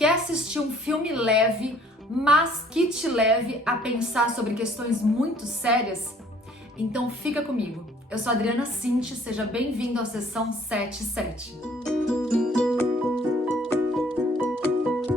Quer assistir um filme leve, mas que te leve a pensar sobre questões muito sérias? Então fica comigo. Eu sou a Adriana Cinti, seja bem-vindo à sessão 77.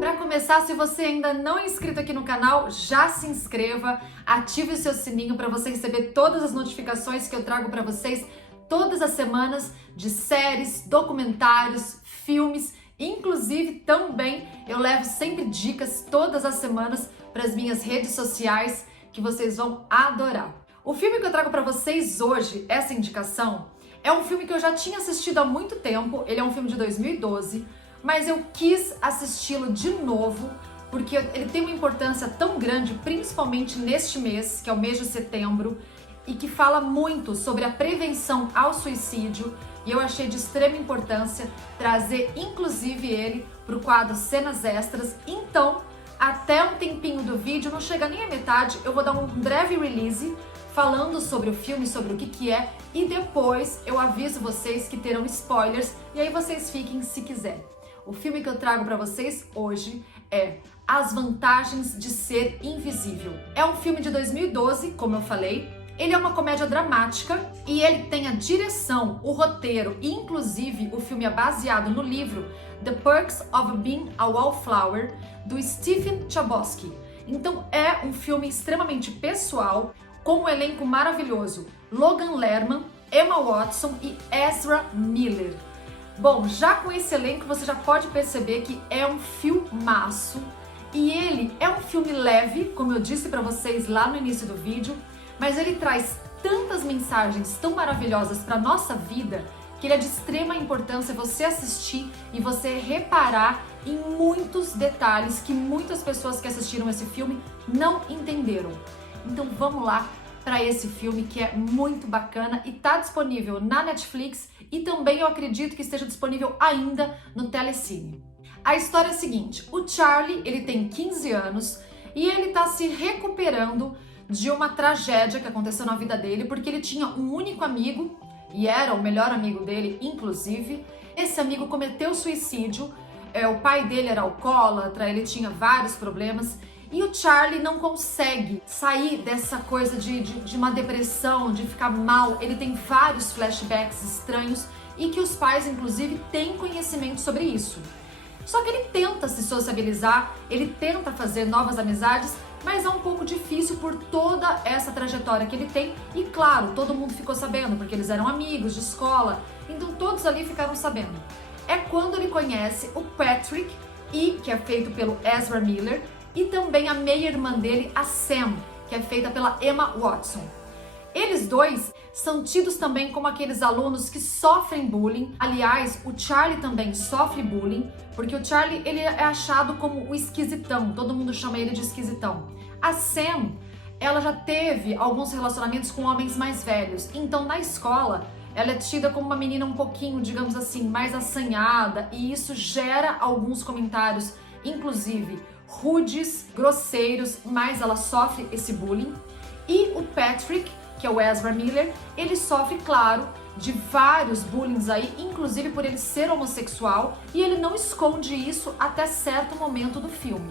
Para começar, se você ainda não é inscrito aqui no canal, já se inscreva, ative o seu sininho para você receber todas as notificações que eu trago para vocês todas as semanas de séries, documentários, filmes. Inclusive, também eu levo sempre dicas todas as semanas para as minhas redes sociais que vocês vão adorar. O filme que eu trago para vocês hoje, essa indicação, é um filme que eu já tinha assistido há muito tempo. Ele é um filme de 2012, mas eu quis assisti-lo de novo porque ele tem uma importância tão grande, principalmente neste mês, que é o mês de setembro, e que fala muito sobre a prevenção ao suicídio. E eu achei de extrema importância trazer inclusive ele para o quadro Cenas Extras. Então, até um tempinho do vídeo, não chega nem a metade, eu vou dar um breve release falando sobre o filme, sobre o que é, e depois eu aviso vocês que terão spoilers, e aí vocês fiquem se quiserem. O filme que eu trago para vocês hoje é As Vantagens de Ser Invisível. É um filme de 2012, como eu falei. Ele é uma comédia dramática e ele tem a direção, o roteiro e inclusive o filme é baseado no livro The Perks of Being a Wallflower, do Stephen Chbosky. Então é um filme extremamente pessoal, com um elenco maravilhoso: Logan Lerman, Emma Watson e Ezra Miller. Bom, já com esse elenco você já pode perceber que é um filmaço e ele é um filme leve, como eu disse para vocês lá no início do vídeo, mas ele traz tantas mensagens tão maravilhosas para nossa vida que ele é de extrema importância você assistir e você reparar em muitos detalhes que muitas pessoas que assistiram esse filme não entenderam. Então vamos lá para esse filme que é muito bacana e está disponível na Netflix e também eu acredito que esteja disponível ainda no Telecine. A história é a seguinte: o Charlie, ele tem 15 anos e ele está se recuperando de uma tragédia que aconteceu na vida dele, porque ele tinha um único amigo, e era o melhor amigo dele, inclusive. Esse amigo cometeu suicídio, o pai dele era alcoólatra, ele tinha vários problemas, e o Charlie não consegue sair dessa coisa de uma depressão, de ficar mal. Ele tem vários flashbacks estranhos, e que os pais, inclusive, têm conhecimento sobre isso. Só que ele tenta se sociabilizar, ele tenta fazer novas amizades, mas é um pouco difícil por toda essa trajetória que ele tem. E claro, todo mundo ficou sabendo, porque eles eram amigos de escola, então todos ali ficaram sabendo. É quando ele conhece o Patrick, que é feito pelo Ezra Miller, e também a meia-irmã dele, a Sam, que é feita pela Emma Watson. Eles dois são tidos também como aqueles alunos que sofrem bullying. Aliás, o Charlie também sofre bullying, porque o Charlie ele é achado como o esquisitão, todo mundo chama ele de esquisitão. A Sam, ela já teve alguns relacionamentos com homens mais velhos, então na escola ela é tida como uma menina um pouquinho, digamos assim, mais assanhada, e isso gera alguns comentários, inclusive rudes, grosseiros, mas ela sofre esse bullying. E o Patrick, que é o Ezra Miller, ele sofre, claro, de vários bullying aí, inclusive por ele ser homossexual, e ele não esconde isso até certo momento do filme.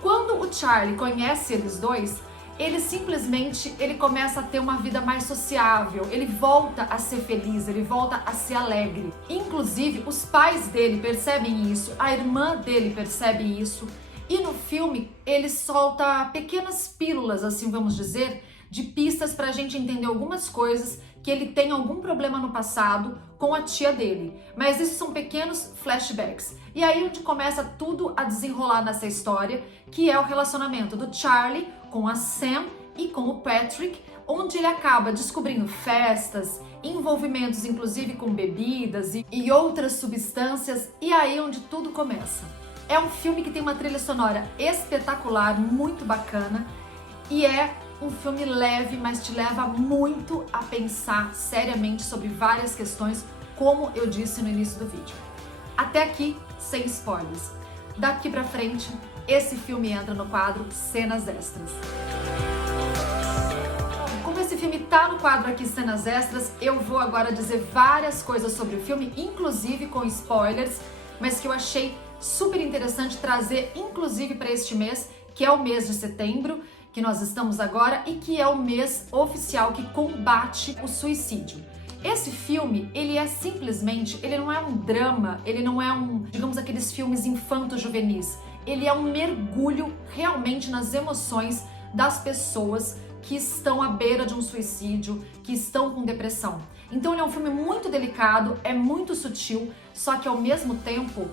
Quando o Charlie conhece eles dois, ele começa a ter uma vida mais sociável, ele volta a ser feliz, ele volta a ser alegre. Inclusive, os pais dele percebem isso, a irmã dele percebe isso, e no filme ele solta pequenas pílulas, assim vamos dizer, de pistas pra gente entender algumas coisas, que ele tem algum problema no passado com a tia dele. Mas isso são pequenos flashbacks. E aí onde começa tudo a desenrolar nessa história, que é o relacionamento do Charlie com a Sam e com o Patrick, onde ele acaba descobrindo festas, envolvimentos inclusive com bebidas e outras substâncias, e aí onde tudo começa. É um filme que tem uma trilha sonora espetacular, muito bacana, e é um filme leve, mas te leva muito a pensar seriamente sobre várias questões, como eu disse no início do vídeo. Até aqui, sem spoilers. Daqui pra frente, esse filme entra no quadro Cenas Extras. Como esse filme tá no quadro aqui Cenas Extras, eu vou agora dizer várias coisas sobre o filme, inclusive com spoilers, mas que eu achei super interessante trazer, inclusive para este mês, que é o mês de setembro, que nós estamos agora, e que é o mês oficial que combate o suicídio. Esse filme, ele não é um drama, ele não é digamos, aqueles filmes infanto-juvenis. Ele é um mergulho realmente nas emoções das pessoas que estão à beira de um suicídio, que estão com depressão. Então ele é um filme muito delicado, é muito sutil, só que ao mesmo tempo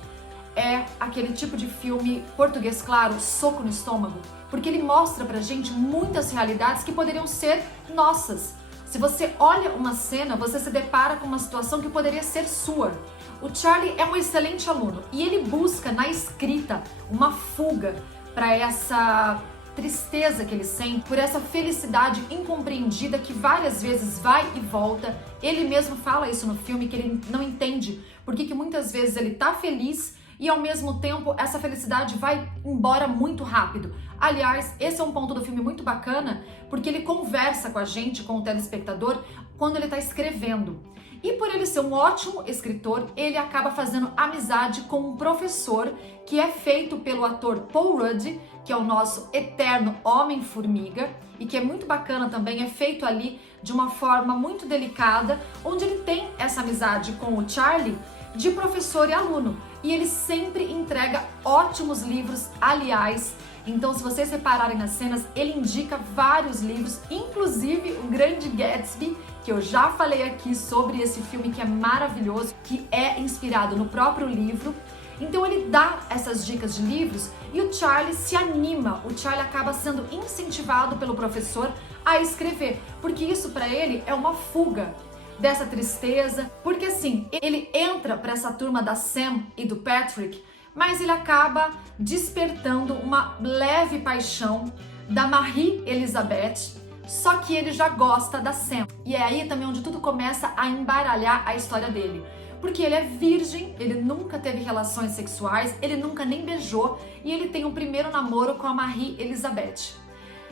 é aquele tipo de filme, português claro, soco no estômago, porque ele mostra pra gente muitas realidades que poderiam ser nossas. Se você olha uma cena, você se depara com uma situação que poderia ser sua. O Charlie é um excelente aluno e ele busca na escrita uma fuga para essa tristeza que ele sente, por essa felicidade incompreendida que várias vezes vai e volta. Ele mesmo fala isso no filme, que ele não entende porque que muitas vezes ele tá feliz e ao mesmo tempo essa felicidade vai embora muito rápido. Aliás, esse é um ponto do filme muito bacana, porque ele conversa com a gente, com o telespectador, quando ele está escrevendo. E por ele ser um ótimo escritor, ele acaba fazendo amizade com um professor que é feito pelo ator Paul Rudd, que é o nosso eterno Homem-Formiga, e que é muito bacana também, é feito ali de uma forma muito delicada, onde ele tem essa amizade com o Charlie de professor e aluno. E ele sempre entrega ótimos livros, aliás. Então, se vocês repararem nas cenas, ele indica vários livros, inclusive O Grande Gatsby, que eu já falei aqui sobre esse filme que é maravilhoso, que é inspirado no próprio livro. Então ele dá essas dicas de livros e o Charlie se anima, o Charlie acaba sendo incentivado pelo professor a escrever, porque isso para ele é uma fuga dessa tristeza, porque assim, ele entra para essa turma da Sam e do Patrick, mas ele acaba despertando uma leve paixão da Marie Elizabeth, só que ele já gosta da Sam. E é aí também onde tudo começa a embaralhar a história dele. Porque ele é virgem, ele nunca teve relações sexuais, ele nunca nem beijou, e ele tem um primeiro namoro com a Marie Elizabeth.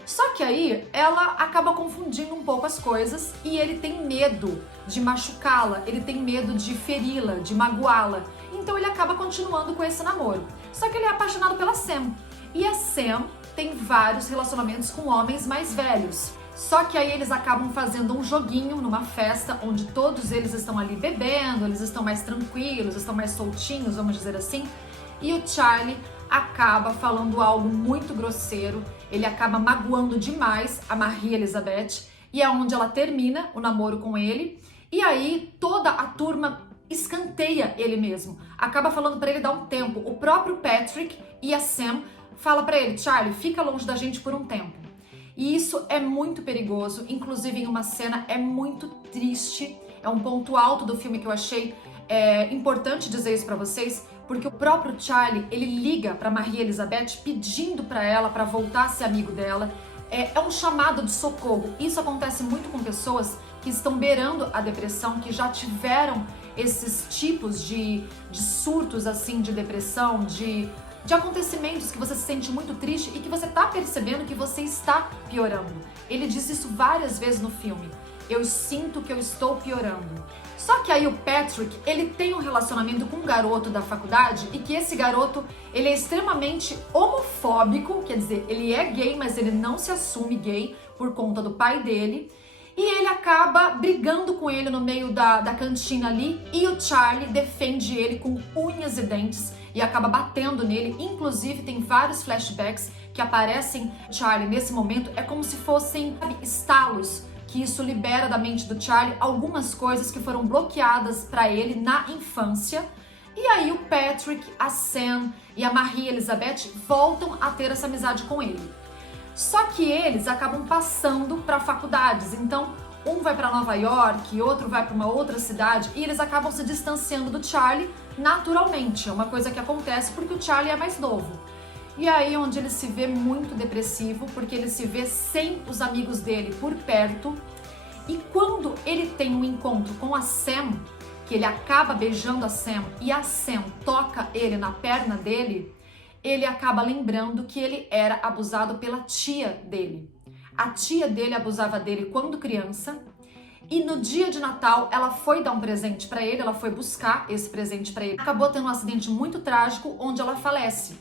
Só que aí ela acaba confundindo um pouco as coisas e ele tem medo de machucá-la, ele tem medo de feri-la, de magoá-la. Então ele acaba continuando com esse namoro. Só que ele é apaixonado pela Sam. E a Sam tem vários relacionamentos com homens mais velhos. Só que aí eles acabam fazendo um joguinho numa festa onde todos eles estão ali bebendo, eles estão mais tranquilos, estão mais soltinhos, vamos dizer assim. E o Charlie acaba falando algo muito grosseiro, ele acaba magoando demais a Marie Elizabeth e é onde ela termina o namoro com ele. E aí toda a turma escanteia ele mesmo, acaba falando para ele dar um tempo. O próprio Patrick e a Sam fala para ele: Charlie, fica longe da gente por um tempo. E isso é muito perigoso, inclusive em uma cena é muito triste, é um ponto alto do filme que eu achei importante dizer isso pra vocês, porque o próprio Charlie, ele liga pra Marie Elizabeth pedindo pra ela pra voltar a ser amigo dela, é um chamado de socorro. Isso acontece muito com pessoas que estão beirando a depressão, que já tiveram esses tipos de surtos assim de depressão, de acontecimentos que você se sente muito triste e que você tá percebendo que você está piorando. Ele diz isso várias vezes no filme. Eu sinto que eu estou piorando. Só que aí o Patrick, ele tem um relacionamento com um garoto da faculdade e que esse garoto, ele é extremamente homofóbico, quer dizer, ele é gay, mas ele não se assume gay por conta do pai dele. E ele acaba brigando com ele no meio da cantina ali e o Charlie defende ele com unhas e dentes e acaba batendo nele. Inclusive tem vários flashbacks que aparecem Charlie nesse momento, é como se fossem, sabe, estalos, que isso libera da mente do Charlie algumas coisas que foram bloqueadas para ele na infância. E aí o Patrick, a Sam e a Marie Elizabeth voltam a ter essa amizade com ele. Só que eles acabam passando para faculdades, então um vai para Nova York, outro vai para uma outra cidade e eles acabam se distanciando do Charlie naturalmente. É uma coisa que acontece porque o Charlie é mais novo. E aí onde ele se vê muito depressivo, porque ele se vê sem os amigos dele por perto. E quando ele tem um encontro com a Sam, que ele acaba beijando a Sam e a Sam toca ele na perna dele, ele acaba lembrando que ele era abusado pela tia dele. A tia dele abusava dele quando criança E no dia de Natal, ela foi dar um presente pra ele, ela foi buscar esse presente pra ele. Acabou tendo um acidente muito trágico, onde ela falece.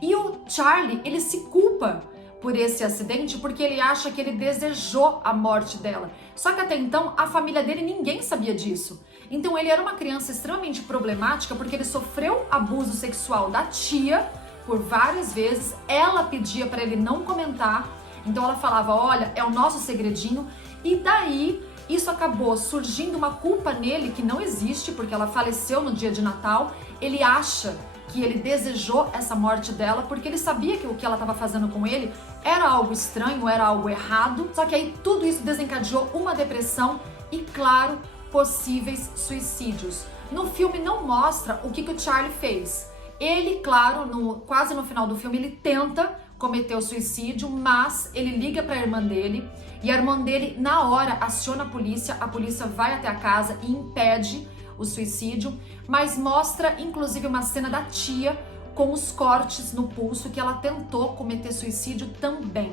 E o Charlie, ele se culpa por esse acidente porque ele acha que ele desejou a morte dela. Só que até então, a família dele, ninguém sabia disso. Então ele era uma criança extremamente problemática porque ele sofreu abuso sexual da tia por várias vezes. Ela pedia para ele não comentar. Então ela falava, olha, é o nosso segredinho. E daí, isso acabou surgindo uma culpa nele que não existe, porque ela faleceu no dia de Natal. Ele acha que ele desejou essa morte dela porque ele sabia que o que ela estava fazendo com ele era algo estranho, era algo errado. Só que aí tudo isso desencadeou uma depressão e, claro, possíveis suicídios. No filme não mostra o que o Charlie fez. Ele, claro, quase no final do filme, ele tenta cometer o suicídio, mas ele liga para a irmã dele e a irmã dele, na hora, aciona a polícia vai até a casa e impede o suicídio, mas mostra inclusive uma cena da tia com os cortes no pulso que ela tentou cometer suicídio também.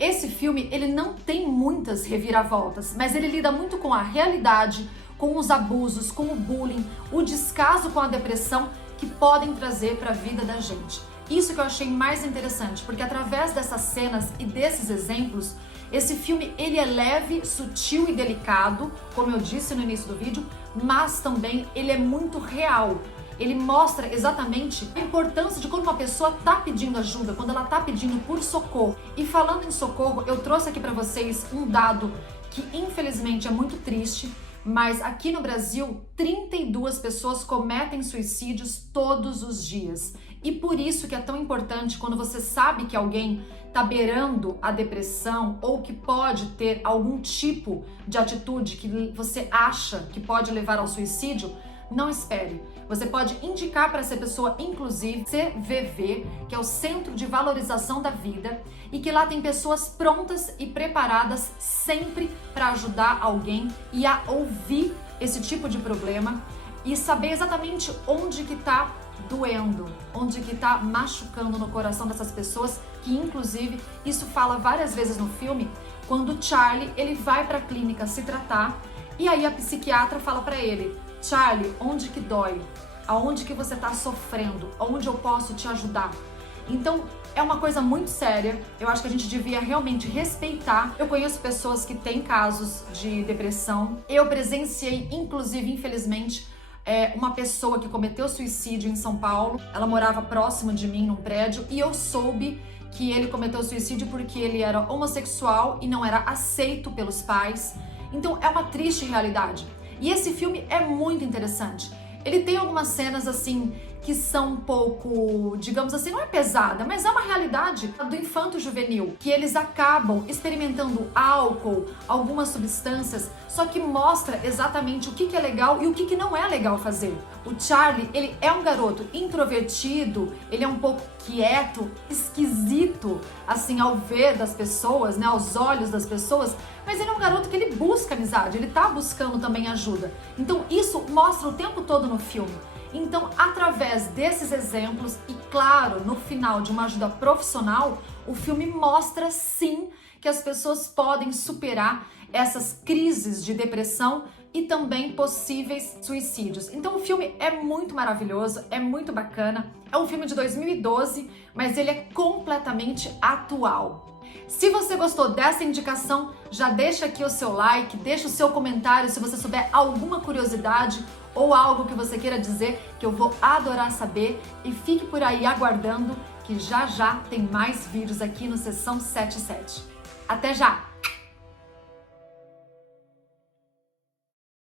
Esse filme, ele não tem muitas reviravoltas, mas ele lida muito com a realidade, com os abusos, com o bullying, o descaso com a depressão que podem trazer para a vida da gente. Isso que eu achei mais interessante, porque através dessas cenas e desses exemplos, esse filme ele é leve, sutil e delicado, como eu disse no início do vídeo, mas também ele é muito real. Ele mostra exatamente a importância de quando uma pessoa tá pedindo ajuda, quando ela tá pedindo por socorro. E falando em socorro, eu trouxe aqui para vocês um dado que infelizmente é muito triste, mas aqui no Brasil, 32 pessoas cometem suicídios todos os dias. E por isso que é tão importante quando você sabe que alguém está beirando a depressão ou que pode ter algum tipo de atitude que você acha que pode levar ao suicídio, não espere. Você pode indicar para essa pessoa, inclusive, CVV, que é o Centro de Valorização da Vida, e que lá tem pessoas prontas e preparadas sempre para ajudar alguém e a ouvir esse tipo de problema e saber exatamente onde que está doendo, onde que tá machucando no coração dessas pessoas, que inclusive isso fala várias vezes no filme, quando o Charlie ele vai para a clínica se tratar e aí a psiquiatra fala para ele, Charlie, onde que dói? Aonde que você tá sofrendo? Aonde eu posso te ajudar? Então, é uma coisa muito séria, eu acho que a gente devia realmente respeitar. Eu conheço pessoas que têm casos de depressão, eu presenciei, inclusive, infelizmente, uma pessoa que cometeu suicídio em São Paulo. Ela morava próximo de mim num prédio e eu soube que ele cometeu suicídio porque ele era homossexual e não era aceito pelos pais. Então é uma triste realidade. E esse filme é muito interessante. Ele tem algumas cenas assim que são um pouco, digamos assim, não é pesada, mas é uma realidade do infanto-juvenil, que eles acabam experimentando álcool, algumas substâncias, só que mostra exatamente o que é legal e o que não é legal fazer. O Charlie, ele é um garoto introvertido, ele é um pouco quieto, esquisito, assim, ao ver das pessoas, né, aos olhos das pessoas, mas ele é um garoto que ele busca amizade, ele tá buscando também ajuda. Então isso mostra o tempo todo no filme. Então, através desses exemplos e, claro, no final de uma ajuda profissional, o filme mostra sim que as pessoas podem superar essas crises de depressão e também possíveis suicídios. Então o filme é muito maravilhoso, é muito bacana. É um filme de 2012, mas ele é completamente atual. Se você gostou dessa indicação, já deixa aqui o seu like, deixa o seu comentário se você souber alguma curiosidade ou algo que você queira dizer, que eu vou adorar saber, e fique por aí aguardando que já já tem mais vídeos aqui no Sessão 77. Até já!